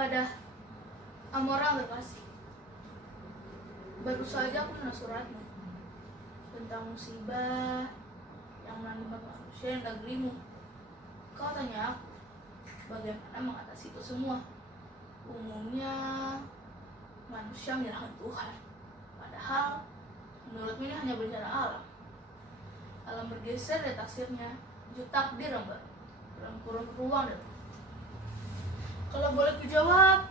kepada orang terkasih, baru saja aku menulis suratmu tentang musibah yang menimpa manusia yang negerimu. Kau tanya aku bagaimana mengatasi itu semua. Umumnya manusia menyalahkan Tuhan, padahal menurutmu ini hanya bencana alam. Alam bergeser dari taksirnya, menuju takdir yang baru dalam kurun ruang dan waktu. Kalau boleh kujawab,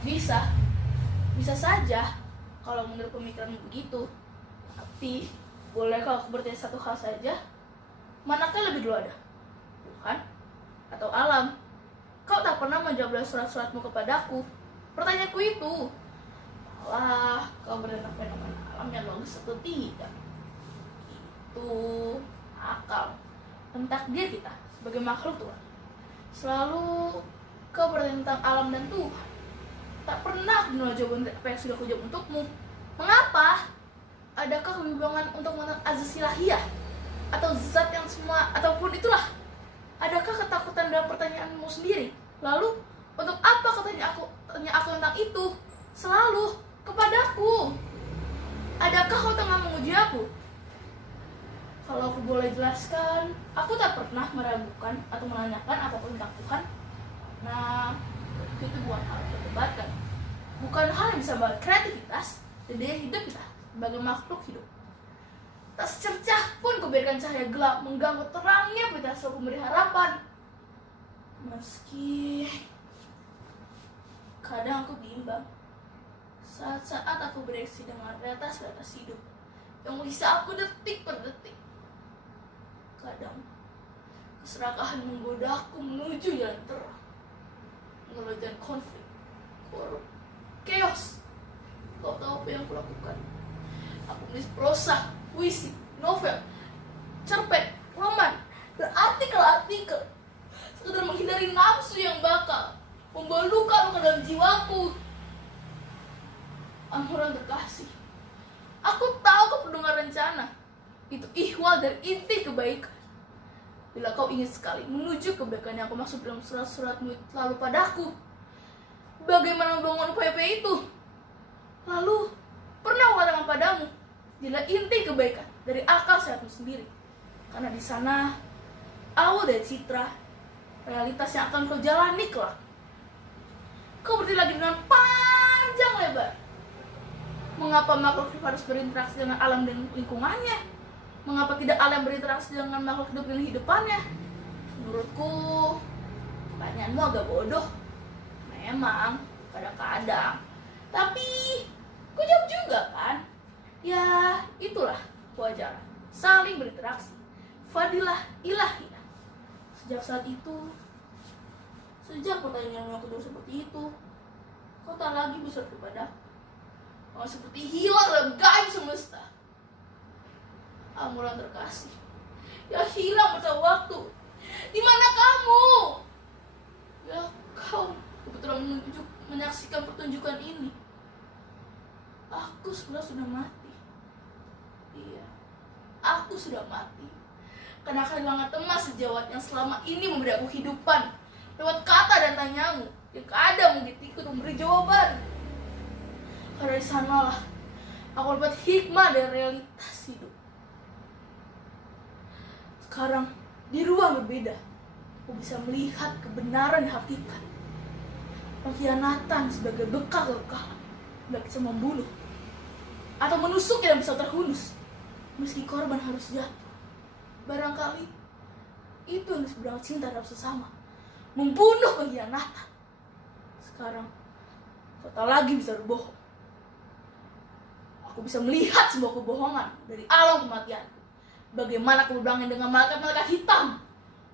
bisa saja kalau menurut pemikiranmu begitu. Tapi bolehkah aku bertanya satu hal saja? Manakah lebih dulu ada, Tuhan atau alam? Kau tak pernah menjawab surat-suratmu kepadaku. Pertanyaanku itu, malah kau berdasarkan fenomena alam yang logis atau tidak. Itu akal dan takdir kita sebagai makhluk Tuhan. Selalu kau bertanya tentang alam dan Tuhan. Tak pernah menolak jawaban apa yang sudah kujawab untukmu. Mengapa? Adakah kebimbangan untuk mengenal azas ilahiyah atau zat yang semua ataupun itulah? Adakah ketakutan dalam pertanyaanmu sendiri? Lalu untuk apa tanya aku tentang itu selalu kepadaku? Adakah kau tengah menguji aku? Kalau aku boleh jelaskan, aku tak pernah meragukan atau menanyakan apapun tentang Tuhan. Nah, itu bukan hal yang terdebatkan, bukan hal yang bisa membuat kreativitas dan daya hidup kita sebagai makhluk hidup. Tak secercah pun kubiarkan cahaya gelap mengganggu terangnya berita selalu memberi harapan. Meski kadang aku bimbang saat-saat aku bereaksi dengan realitas hidup yang menghisap aku detik per detik. Kadang keserakahan menggodaku menuju jalan terang, mengeluarkan konflik, korup, chaos. Kau tahu apa yang kulakukan? Aku menulis prosa, puisi, novel, cerpen, roman, dan artikel-artikel sekedar menghindari nafsu yang bakal membawa luka-luka dalam jiwaku. Orang terkasih, aku tahu kau pendengar rencana. Itu ihwal dari inti kebaikan. Bila kau ingin sekali menuju kebaikan yang aku maksud dalam surat-suratmu lalu padaku, bagaimana membangun upaya-upaya itu? Lalu, pernah aku katakan padamu, bila inti kebaikan dari akal sehatmu sendiri. Karena di sana, awal dari citra, realitas yang akan kau jalani kelak. Kau berdiri lagi dengan panjang lebar. Mengapa makhluk hidup harus berinteraksi dengan alam dan lingkungannya? Mengapa tidak alam berinteraksi dengan makhluk hidup dan hidupannya? Menurutku, pertanyaanmu agak bodoh. Memang, kadang-kadang. Tapi, kau jawab juga kan? Ya, itulah kewajaran. Saling berinteraksi. Fadilah ilahiyah. Sejak saat itu, sejak pertanyaanmu yang kedua seperti itu, kau tak lagi bersurat kepadaku. Kau seperti hilang dalam gaib semesta. Orang terkasih, ya hilang bersama waktu. Di mana kamu? Ya kau kebetulan menyaksikan pertunjukan ini. Aku sudah mati. Iya, aku sudah mati. Karena kehilangan teman sejawat yang selama ini memberi aku kehidupan lewat kata dan tanyamu yang kadang menggigitku untuk memberi jawaban. Karena di sanalah aku dapat hikmah dan realitas hidup. Sekarang, di ruang berbeda, aku bisa melihat kebenaran hakikat. Pengkhianatan sebagai bekal kekalahan tidak bisa membunuh atau menusuk yang bisa terhunus meski korban harus jatuh. Barangkali itu yang disebut cinta dalam sesama, membunuh pengkhianatan. Sekarang, kau tak lagi bisa berbohong. Aku bisa melihat semua kebohongan dari alam kematian. Bagaimana keberangan dengan malaikat-malaikat hitam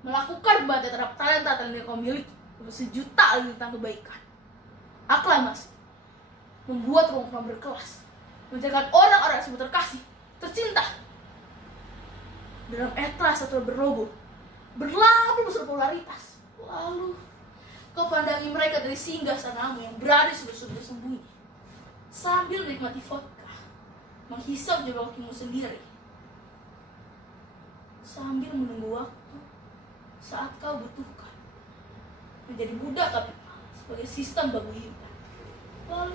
melakukan bantai terhadap talenta yang kau miliki untuk sejuta lintang kebaikan. Aklamasi membuat ruang berkelas, menjadikan orang-orang yang terkasih, tercinta dalam etras atau berlogo, berlabuh besar popularitas. Lalu kau pandangi mereka dari singgah sanamu yang berada di sudut-sudut sembunyi, sambil menikmati vodka, menghisap jebak kakimu sendiri, sambil menunggu waktu saat kau butuhkan, menjadi budak tapi malas, sebagai sistem paguyuban. Lalu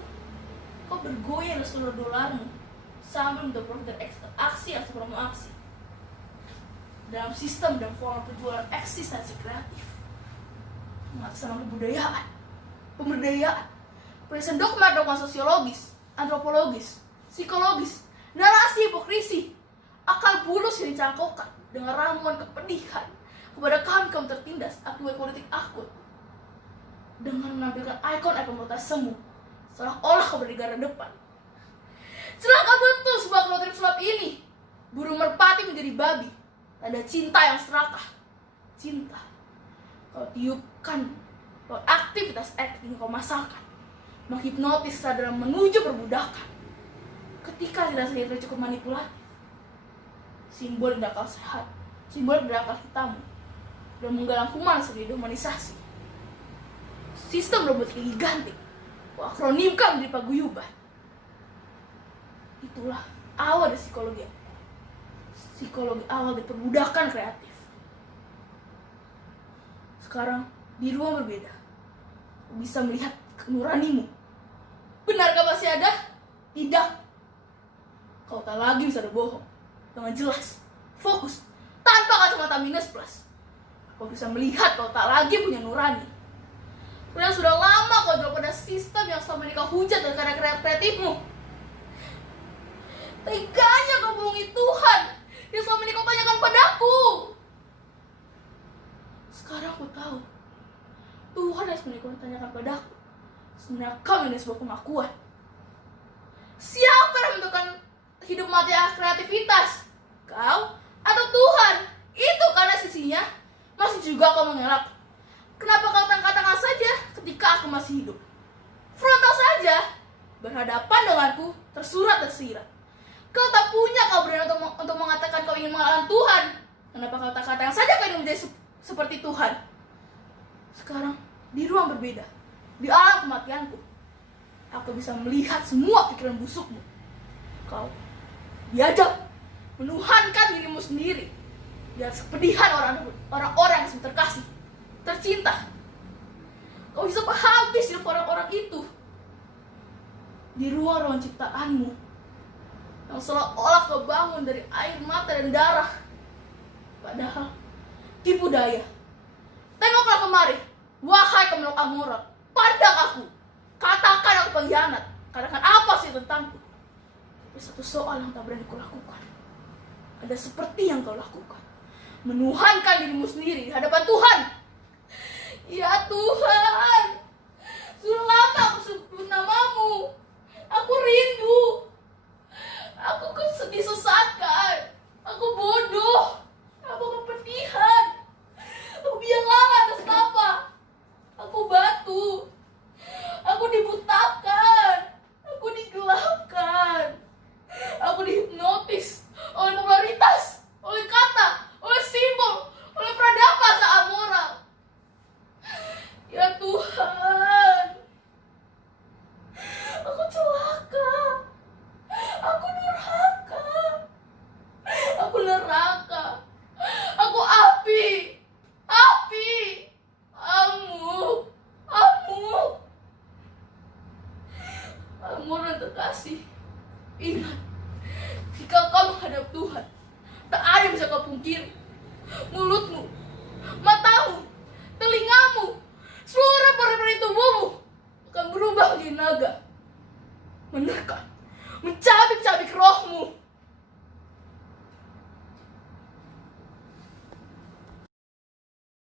kau bergoyang dengan seluruh dolarmu sambil mendapat profit dari aksi atau promo aksi dalam sistem dan forma penjualan eksistensi kreatif mengatasnamakan kebudayaan, pemberdayaan, penelitian dogma sosiologis, antropologis, psikologis, narasi hipokrisi, akal bulus yang dicangkokkan dengan ramuan kepedihan kepada kaum tertindas akibat politik akut dengan menampilkan ikon-ikon protes semu seolah-olah kau bernegara depan. Celaka betul sebuah kloter sulap ini. Burung merpati menjadi babi, tanda cinta yang serakah. Cinta kau tiupkan lewat aktivitas acting kau masalkan, menghipnotis dalam menuju perbudakan. Ketika tidak sedikit cukup manipulatif, simbol dari akal sehat, simbol dari akal hitam, dan menggalang human sebagai humanisasi. Sistem robot gigantik, kau akronimkan menjadi paguyuban. Itulah awal dari psikologi awal dari perbudakan kreatif. Sekarang di ruang berbeda, kau bisa melihat nuranimu. Benarkah masih ada? Tidak. Kau tak lagi bisa berbohong dengan jelas, fokus, tanpa kacamata minus plus. Kau bisa melihat kau tak lagi punya nurani. Karena sudah lama kau berada pada sistem yang selama ini kau hujat dengan karya kreatifmu. Teganya kau bohongi Tuhan yang selama ini kau tanyakan padaku. Sekarang aku tahu Tuhan yang sebenarnya kau tanyakan padaku sebenarnya kau yang ada sebuah pengakuan. Siapa yang menentukan hidup mati kreativitas? Kau atau Tuhan? Itu karena sisinya masih juga kau mengelak. Kenapa kau katakan saja ketika aku masih hidup? Frontal saja, berhadapan denganku, tersirat. Kau tak punya kau berani untuk mengatakan kau ingin mengalahkan Tuhan. Kenapa kau tak katakan saja kau ingin menjadi seperti Tuhan? Sekarang, di ruang berbeda, di alam kematianku, aku bisa melihat semua pikiran busukmu. Kau diajak menuhankan dirimu sendiri di atas kepedihan orang-orang yang terkasih, tercinta. Kau bisa habis hidup orang-orang itu di ruang ciptaanmu yang seolah-olah kau bangun dari air mata dan darah. Padahal tipu daya. Tengoklah kemari, wahai kemeluk amoral, pandang aku, katakan aku pengkhianat, katakan apa sih tentangku. Tapi satu soal yang tak berani kau lakukan. Ada seperti yang kau lakukan, menuhankan dirimu sendiri di hadapan Tuhan. Ya Tuhan, sudah lama aku sebut namamu. Aku rindu. Aku disesatkan. Aku bodoh. Aku kepedihan. Aku biang lala atas napa. Aku batu. Aku dibutakan. Aku digelapkan. Aku dihipnotis oleh popularitas, oleh kata, oleh simbol, oleh peradaban saat moral. Ya Tuhan, aku celaka, aku durhaka, aku neraka, aku api, amuk, amur dan terkasih. Ingat, jika kau menghadap Tuhan, tak ada yang bisa kau pungkiri. Mulutmu, matamu, telingamu, seluruh pori-pori tubuhmu akan berubah menjadi naga, menerkam, mencabik-cabik rohmu.